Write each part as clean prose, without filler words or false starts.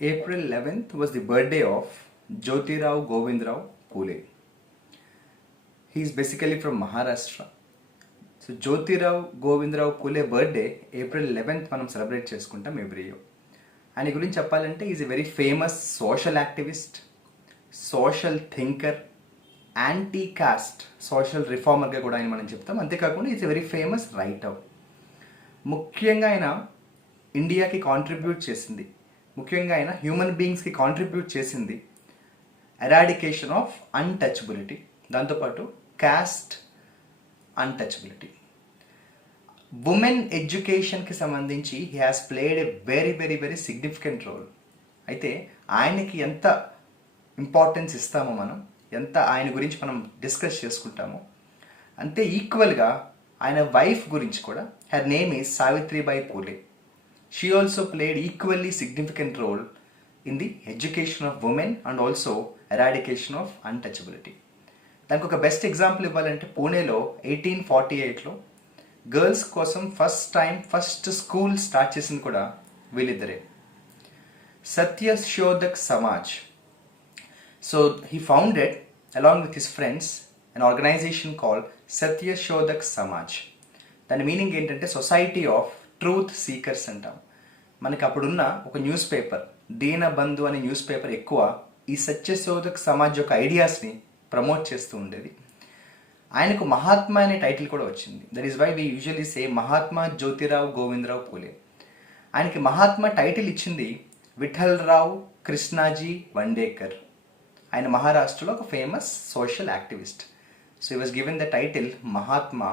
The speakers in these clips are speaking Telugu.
April 11th was the birthday of Jyotirao Govindrao Phule. He is basically from Maharashtra. So Jyotirao Govindrao Phule birthday April 11th మనం సెలబ్రేట్ చేసుకుంటాం ఎవ్రీ ఇయర్. ఆయన గురించి చెప్పాలంటే is a very famous social activist, social thinker, anti caste social రిఫార్మర్గా కూడా ఆయన మనం చెప్తాం. అంతేకాకుండా is a very famous writer. ముఖ్యంగా ఆయన ఇండియాకి కాంట్రిబ్యూట్ చేసింది, ముఖ్యంగా ఆయన హ్యూమన్ బీయింగ్స్కి కాంట్రిబ్యూట్ చేసింది ఎరాడికేషన్ ఆఫ్ అన్టచబిలిటీ, దాంతోపాటు క్యాస్ట్ అన్టచబిలిటీ. ఉమెన్ ఎడ్యుకేషన్కి సంబంధించి he has played a very very very significant role. అయితే ఆయనకి ఎంత ఇంపార్టెన్స్ ఇస్తామో మనం, ఎంత ఆయన గురించి మనం డిస్కస్ చేసుకుంటామో, అంతే ఈక్వల్గా ఆయన వైఫ్ గురించి కూడా, her name is Savitribai Phule. She also played equally significant role in the education of women and also eradication of untouchability. దానికి ఒక బెస్ట్ ఎగ్జాంపుల్ ఇవ్వాలంటే పూణేలో 1848లో గర్ల్స్ కోసం ఫస్ట్ స్కూల్ స్టార్ట్ చేసింది కూడా వీళ్ళిద్దరే, Satyashodhak Samaj. So he founded along with his friends an organisation called Satyashodhak Samaj. దాని మీనింగ్ ఏంటంటే సొసైటీ ఆఫ్ ట్రూత్ సీకర్స్ అంటాం. మనకి అప్పుడున్న ఒక న్యూస్ పేపర్ దీనబంధు అనే న్యూస్ పేపర్ ఎక్కువ ఈ సత్యశోధక్ సమాజ్ యొక్క ఐడియాస్ని ప్రమోట్ చేస్తూ ఉండేది. ఆయనకు మహాత్మా అనే టైటిల్ కూడా వచ్చింది. That is why we usually say Mahatma Jyotirao Govindrao Phule. ఆయనకి మహాత్మా టైటిల్ ఇచ్చింది విఠల్ రావు కృష్ణాజీ వండేకర్. ఆయన మహారాష్ట్రలో ఒక famous social activist. So he was given the title Mahatma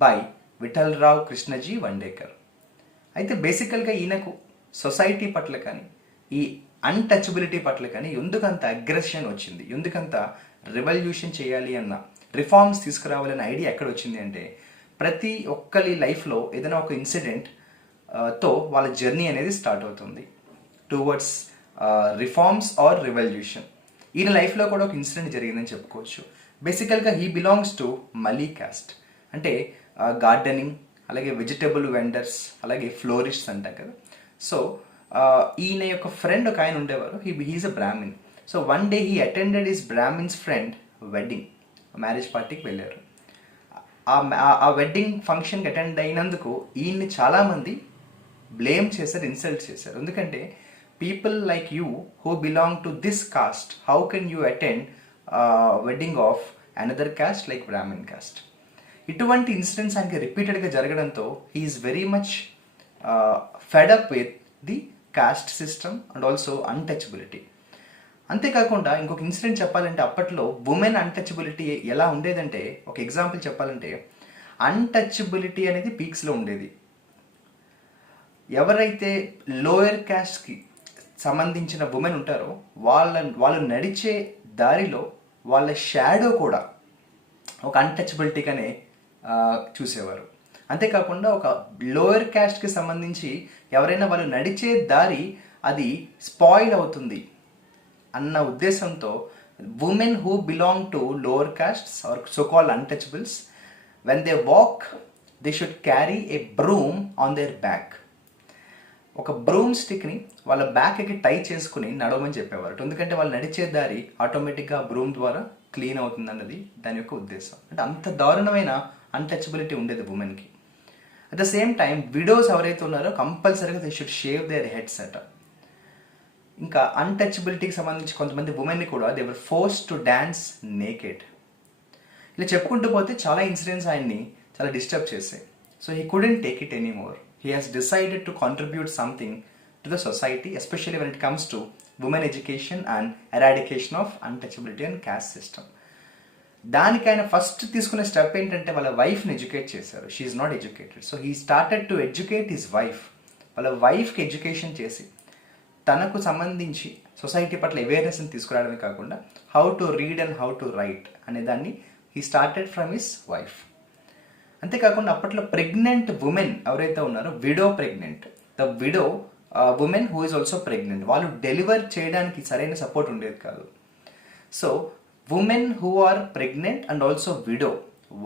by Vitthal Rao Krishnaji Vandekar. అయితే బేసికల్గా ఈయనకు సొసైటీ పట్ల కానీ, ఈ అన్టచబిలిటీ పట్ల కానీ ఎందుకంత అగ్రెషన్ వచ్చింది, ఎందుకంత రెవల్యూషన్ చేయాలి అన్న, రిఫార్మ్స్ తీసుకురావాలన్న ఐడియా ఎక్కడ వచ్చింది అంటే, ప్రతి ఒక్కరి లైఫ్లో ఏదైనా ఒక ఇన్సిడెంట్ తో వాళ్ళ జర్నీ అనేది స్టార్ట్ అవుతుంది టువర్డ్స్ రిఫార్మ్స్ ఆర్ రెవల్యూషన్. ఈయన లైఫ్లో కూడా ఒక ఇన్సిడెంట్ జరిగిందని చెప్పుకోవచ్చు. బేసికల్గా హీ బిలాంగ్స్ టు మలీ కాస్ట్, అంటే గార్డెనింగ్, అలాగే వెజిటబుల్ వెండర్స్, అలాగే ఫ్లోరిస్ట్స్ అంటాం కదా. సో ఈయన యొక్క ఫ్రెండ్ ఒక ఆయన ఉండేవారు, he's a Brahmin. So one day he attended his Brahmin's friend wedding, marriage పార్టీకి వెళ్ళారు. ఆ వెడ్డింగ్ ఫంక్షన్కి అటెండ్ అయినందుకు ఈయన్ని చాలామంది బ్లేమ్ చేశారు, ఇన్సల్ట్ చేశారు. ఎందుకంటే people like you who belong to this caste, how can you attend wedding of another caste like Brahmin caste. ఇటువంటి ఇన్సిడెంట్స్ ఆయనకి రిపీటెడ్గా జరగడంతో he's very much fed up with the caste system and also untouchability. అంతేకాకుండా ఇంకొక ఇన్సిడెంట్ చెప్పాలంటే, అప్పట్లో ఉమెన్ అన్టచబిలిటీ ఎలా ఉండేదంటే, ఒక ఎగ్జాంపుల్ చెప్పాలంటే, అన్టచబిలిటీ అనేది పీక్స్లో ఉండేది. ఎవరైతే లోయర్ క్యాస్ట్కి సంబంధించిన ఉమెన్ ఉంటారో వాళ్ళు నడిచే దారిలో వాళ్ళ షాడో కూడా ఒక అన్టచబిలిటీగానే చూసేవారు. అంతేకాకుండా ఒక లోయర్ క్యాస్ట్కి సంబంధించి ఎవరైనా వాళ్ళు నడిచే దారి అది స్పాయిల్ అవుతుంది అన్న ఉద్దేశంతో women who belong to lower castes or so called untouchables, when they walk they should carry a broom on their back. ఒక బ్రూమ్ స్టిక్ని వాళ్ళ బ్యాక్కి టై చేసుకుని నడవమని చెప్పేవారు. ఎందుకంటే వాళ్ళు నడిచే దారి ఆటోమేటిక్గా బ్రూమ్ ద్వారా క్లీన్ అవుతుంది అన్నది దాని యొక్క ఉద్దేశం. అంటే అంత దారుణమైన అన్టచబిలిటీ ఉండేది ఉమెన్కి. At the same time widows ఎవరైతే ఉన్నారో కంపల్సరీగా they should shave their heads అట. ఇంకా అన్టచబిలిటీకి సంబంధించి కొంతమంది ఉమెన్ని కూడా they were force to dance naked. ఇలా చెప్పుకుంటూ పోతే చాలా ఇన్సిడెంట్స్ ఆయన్ని చాలా డిస్టర్బ్ చేశాయి. So he couldn't take it anymore. He has decided to contribute something to the society, especially when it comes to women education and eradication of untouchability and caste system. దానికి ఆయన ఫస్ట్ తీసుకునే స్టెప్ ఏంటంటే వాళ్ళ వైఫ్ని ఎడ్యుకేట్ చేశారు. She is not educated. So he started to educate his wife. వాళ్ళ వైఫ్కి ఎడ్యుకేషన్ చేసి తనకు సంబంధించి సొసైటీ పట్ల అవేర్నెస్ని తీసుకురావడమే కాకుండా how to read and how to write అనే దాన్ని he started from his wife. అంతేకాకుండా అప్పట్లో ప్రెగ్నెంట్ ఉమెన్ ఎవరైతే ఉన్నారో, widow pregnant, the widow women who is also pregnant, వాళ్ళు డెలివర్ చేయడానికి సరైన సపోర్ట్ ఉండేది కాదు. So women who are pregnant and also widow,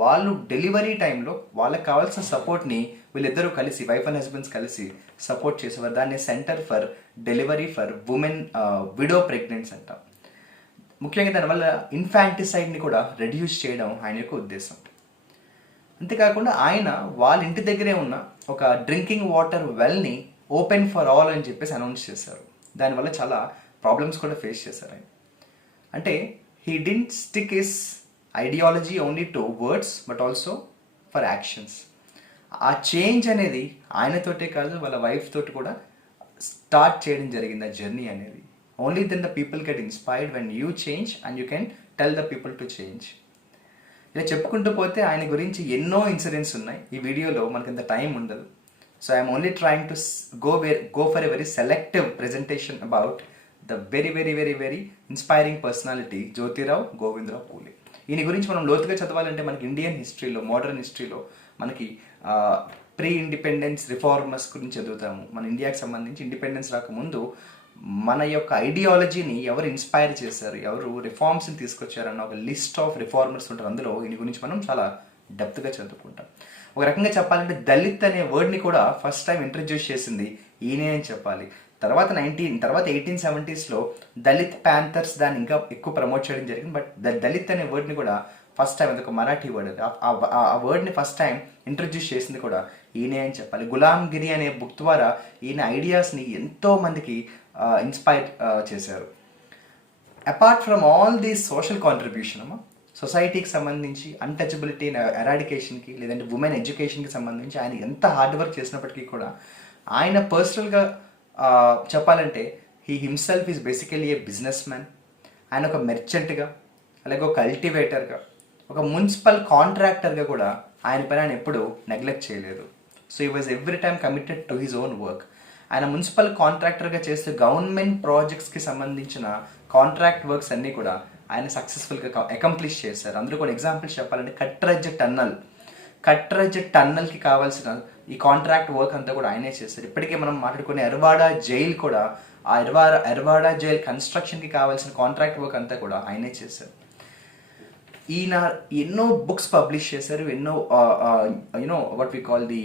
వాళ్ళు డెలివరీ టైంలో వాళ్ళకి కావాల్సిన సపోర్ట్ని వీళ్ళిద్దరూ కలిసి వైఫ్ అండ్ హస్బెండ్స్ కలిసి సపోర్ట్ చేసేవారు. దాన్ని centre for delivery for women widow pregnants అంటాం. ముఖ్యంగా దానివల్ల ఇన్ఫాంటిసైడ్ని కూడా రెడ్యూస్ చేయడం ఆయన యొక్క ఉద్దేశం. అంతేకాకుండా ఆయన వాళ్ళ ఇంటి దగ్గరే ఉన్న ఒక డ్రింకింగ్ వాటర్ వెల్ని ఓపెన్ ఫర్ ఆల్ అని చెప్పేసి అనౌన్స్ చేశారు. దానివల్ల చాలా ప్రాబ్లమ్స్ కూడా ఫేస్ చేశారు ఆయన. అంటే he didn't stick his ideology only to words but also for actions. ఆ చేంజ్ అనేది ఆయనతోటే కాదు, వాళ్ళ వైఫ్ తోటి కూడా స్టార్ట్ చేయడం జరిగింది ఆ జర్నీ అనేది. Only then the people get inspired when you change and you can tell the people to change. ఇలా చెప్పుకుంటూ పోతే ఆయన గురించి ఎన్నో ఇన్సిడెంట్స్ ఉన్నాయి. ఈ వీడియోలో మనకి ఇంత టైం ఉండదు. So I'm only trying to go for a very selective presentation about the very very very very inspiring personality Jyotirao Govindrao Phule. ఈయన గురించి మనం లోతుగా చదవాలంటే మనకి ఇండియన్ హిస్టరీలో, మోడర్న్ హిస్టరీలో మనకి ప్రీ ఇండిపెండెన్స్ రిఫార్మర్స్ గురించి చదువుతాము. మన ఇండియాకి సంబంధించి ఇండిపెండెన్స్ రాకముందు మన యొక్క ఐడియాలజీని ఎవరు ఇన్స్పైర్ చేశారు, ఎవరు రిఫార్మ్స్ని తీసుకొచ్చారన్న ఒక లిస్ట్ ఆఫ్ రిఫార్మర్స్ ఉంటారు. అందులో ఈయన గురించి మనం చాలా డెప్త్గా చదువుకుంటాం. ఒక రకంగా చెప్పాలంటే దళిత్ అనే వర్డ్ని కూడా ఫస్ట్ టైం ఇంట్రడ్యూస్ చేసింది ఈయనే అని చెప్పాలి. తర్వాత 1870s దళిత్ ప్యాంథర్స్ దాన్ని ఇంకా ఎక్కువ ప్రమోట్ చేయడం జరిగింది. బట్ దళిత్ అనే వర్డ్ని కూడా ఫస్ట్ టైం, అది ఒక మరాఠీ వర్డ్, ఆ వర్డ్ని ఫస్ట్ టైం ఇంట్రడ్యూస్ చేసింది కూడా ఈయనే అని చెప్పాలి. గులాంగిరి అనే బుక్ ద్వారా ఈయన ఐడియాస్ని ఎంతో మందికి ఇన్స్పైర్ చేశారు. Apart from all these social contribution సొసైటీకి సంబంధించి అన్టచబిలిటీ ఎరాడికేషన్కి లేదంటే ఉమెన్ ఎడ్యుకేషన్కి సంబంధించి ఆయన ఎంత హార్డ్ వర్క్ చేసినప్పటికీ కూడా ఆయన పర్సనల్గా చెప్పాలంటే he himself is basically A business man. ఆయన ఒక మెర్చెంట్గా, అలాగే ఒక కల్టివేటర్గా, ఒక మున్సిపల్ కాంట్రాక్టర్గా కూడా ఆయన పైన ఆయన ఎప్పుడూ నెగ్లెక్ట్ చేయలేదు. So he was every time committed to his own work. ఆయన మున్సిపల్ కాంట్రాక్టర్గా చేస్తే గవర్నమెంట్ ప్రాజెక్ట్స్కి సంబంధించిన కాంట్రాక్ట్ వర్క్స్ అన్నీ కూడా ఆయన సక్సెస్ఫుల్గా అకంప్లిష్ చేశారు. అందులో కొన్ని ఎగ్జాంపుల్స్ చెప్పాలంటే కట్రజ్ టన్నల్కి కావాల్సిన ఈ కాంట్రాక్ట్ వర్క్ అంతా కూడా ఆయనే చేశారు. ఇప్పటికే మనం మాట్లాడుకునే ఎర్వాడా జైల్ కూడా, ఆ ఎర్వాడా జైల్ కన్స్ట్రక్షన్కి కావాల్సిన కాంట్రాక్ట్ వర్క్ అంతా కూడా ఆయనే చేశారు. ఈయన ఎన్నో బుక్స్ పబ్లిష్ చేశారు, ఎన్నో what we call the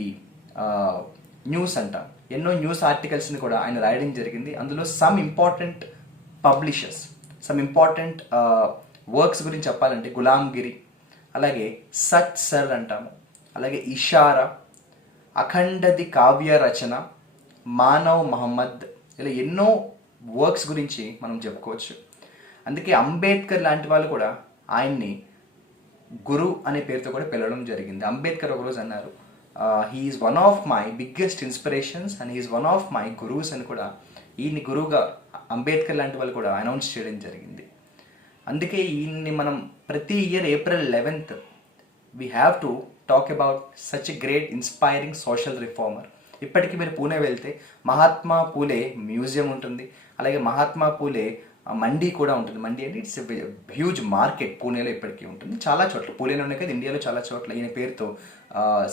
news అంట, ఎన్నో న్యూస్ ఆర్టికల్స్ని కూడా ఆయన రాయడం జరిగింది. అందులో సమ్ ఇంపార్టెంట్ వర్క్స్ గురించి చెప్పాలంటే గులాంగిరి, అలాగే సచ్ సర్ అంటాము, అలాగే ఇషారా, అఖండది కావ్య రచన, మానవ్ మహమ్మద్, ఇలా ఎన్నో వర్క్స్ గురించి మనం చెప్పుకోవచ్చు. అందుకే అంబేద్కర్ లాంటి వాళ్ళు కూడా ఆయన్ని గురు అనే పేరుతో కూడా పిలవడం జరిగింది. అంబేద్కర్ ఒకరోజు అన్నారు, he's one of my biggest inspirations and he's one of my gurus అని కూడా ఈయన్ని గురువుగా అంబేద్కర్ లాంటి వాళ్ళు కూడా అనౌన్స్ చేయడం జరిగింది. అందుకే ఈయన్ని మనం ప్రతి year April 11th we have to talk about such a great inspiring social reformer. ఇప్పటికీ మీరు పూణే వెళ్తే మహాత్మా పూలే మ్యూజియం ఉంటుంది, అలాగే మహాత్మా పూలే మండీ కూడా ఉంటుంది. మండీ అంటే ఇట్స్ హ్యూజ్ మార్కెట్ పూణేలో ఇప్పటికీ ఉంటుంది. చాలా చోట్ల, పూణేలోనే కదా ఇండియాలో చాలా చోట్ల ఈయన పేరుతో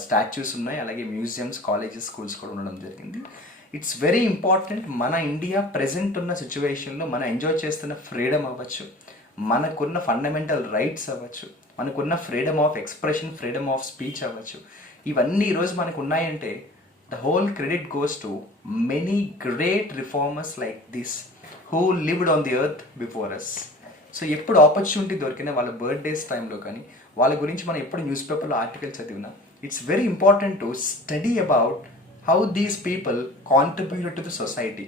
స్టాచ్యూస్ ఉన్నాయి, అలాగే మ్యూజియంస్, కాలేజెస్, స్కూల్స్ కూడా ఉండడం జరిగింది. It's very important. మన ఇండియా ప్రెజెంట్ ఉన్న సిచ్యువేషన్లో మనం ఎంజాయ్ చేస్తున్న ఫ్రీడమ్ అవ్వచ్చు, మనకున్న ఫండమెంటల్ రైట్స్ అవ్వచ్చు, మనకున్న freedom of expression, freedom of speech అవ్వచ్చు, ఇవన్నీ ఈరోజు మనకు ఉన్నాయంటే the whole credit goes to many great reformers like this who lived on the earth before us. So ఎప్పుడు ఆపర్చునిటీ దొరికినా వాళ్ళ బర్త్డేస్ టైంలో కానీ వాళ్ళ గురించి మనం ఎప్పుడు న్యూస్ పేపర్లో ఆర్టికల్ చదివినా it's very important to study about how these people contributed to the society.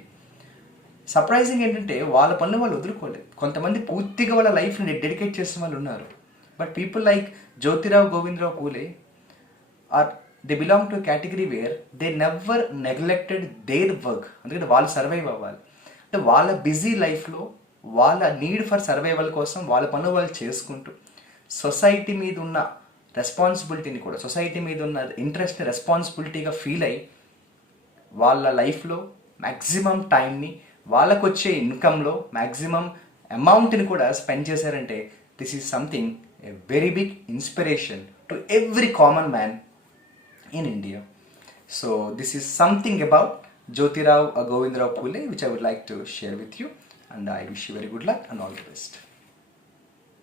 Surprising ఏంటంటే వాళ్ళ పనులు వాళ్ళు వదులుకోలేదు. కొంతమంది పూర్తిగా వాళ్ళ లైఫ్ని డెడికేట్ చేసిన వాళ్ళు ఉన్నారు. But people like Jyotirao Govindrao Phule they belong to category where they never neglected their work. ఎందుకంటే వాళ్ళు సర్వైవ్ అవ్వాలి అంటే వాళ్ళ బిజీ లైఫ్లో వాళ్ళ నీడ్ ఫర్ సర్వైవల్ కోసం వాళ్ళ పనులు వాళ్ళు చేసుకుంటూ సొసైటీ మీద ఉన్న రెస్పాన్సిబిలిటీని కూడా, సొసైటీ మీద ఉన్న ఇంట్రెస్ట్ని రెస్పాన్సిబిలిటీగా ఫీల్ అయ్యి వాళ్ళ లైఫ్లో మ్యాక్సిమం టైంని వాళ్ళకు వచ్చే ఇన్కంలో మ్యాక్సిమం అమౌంట్ని కూడా స్పెండ్ చేశారంటే this is something a very big inspiration to every common man in India. So this is something about Jyotirao Govindarao Phule which I would like to share with you, and I wish you very good luck and all the best.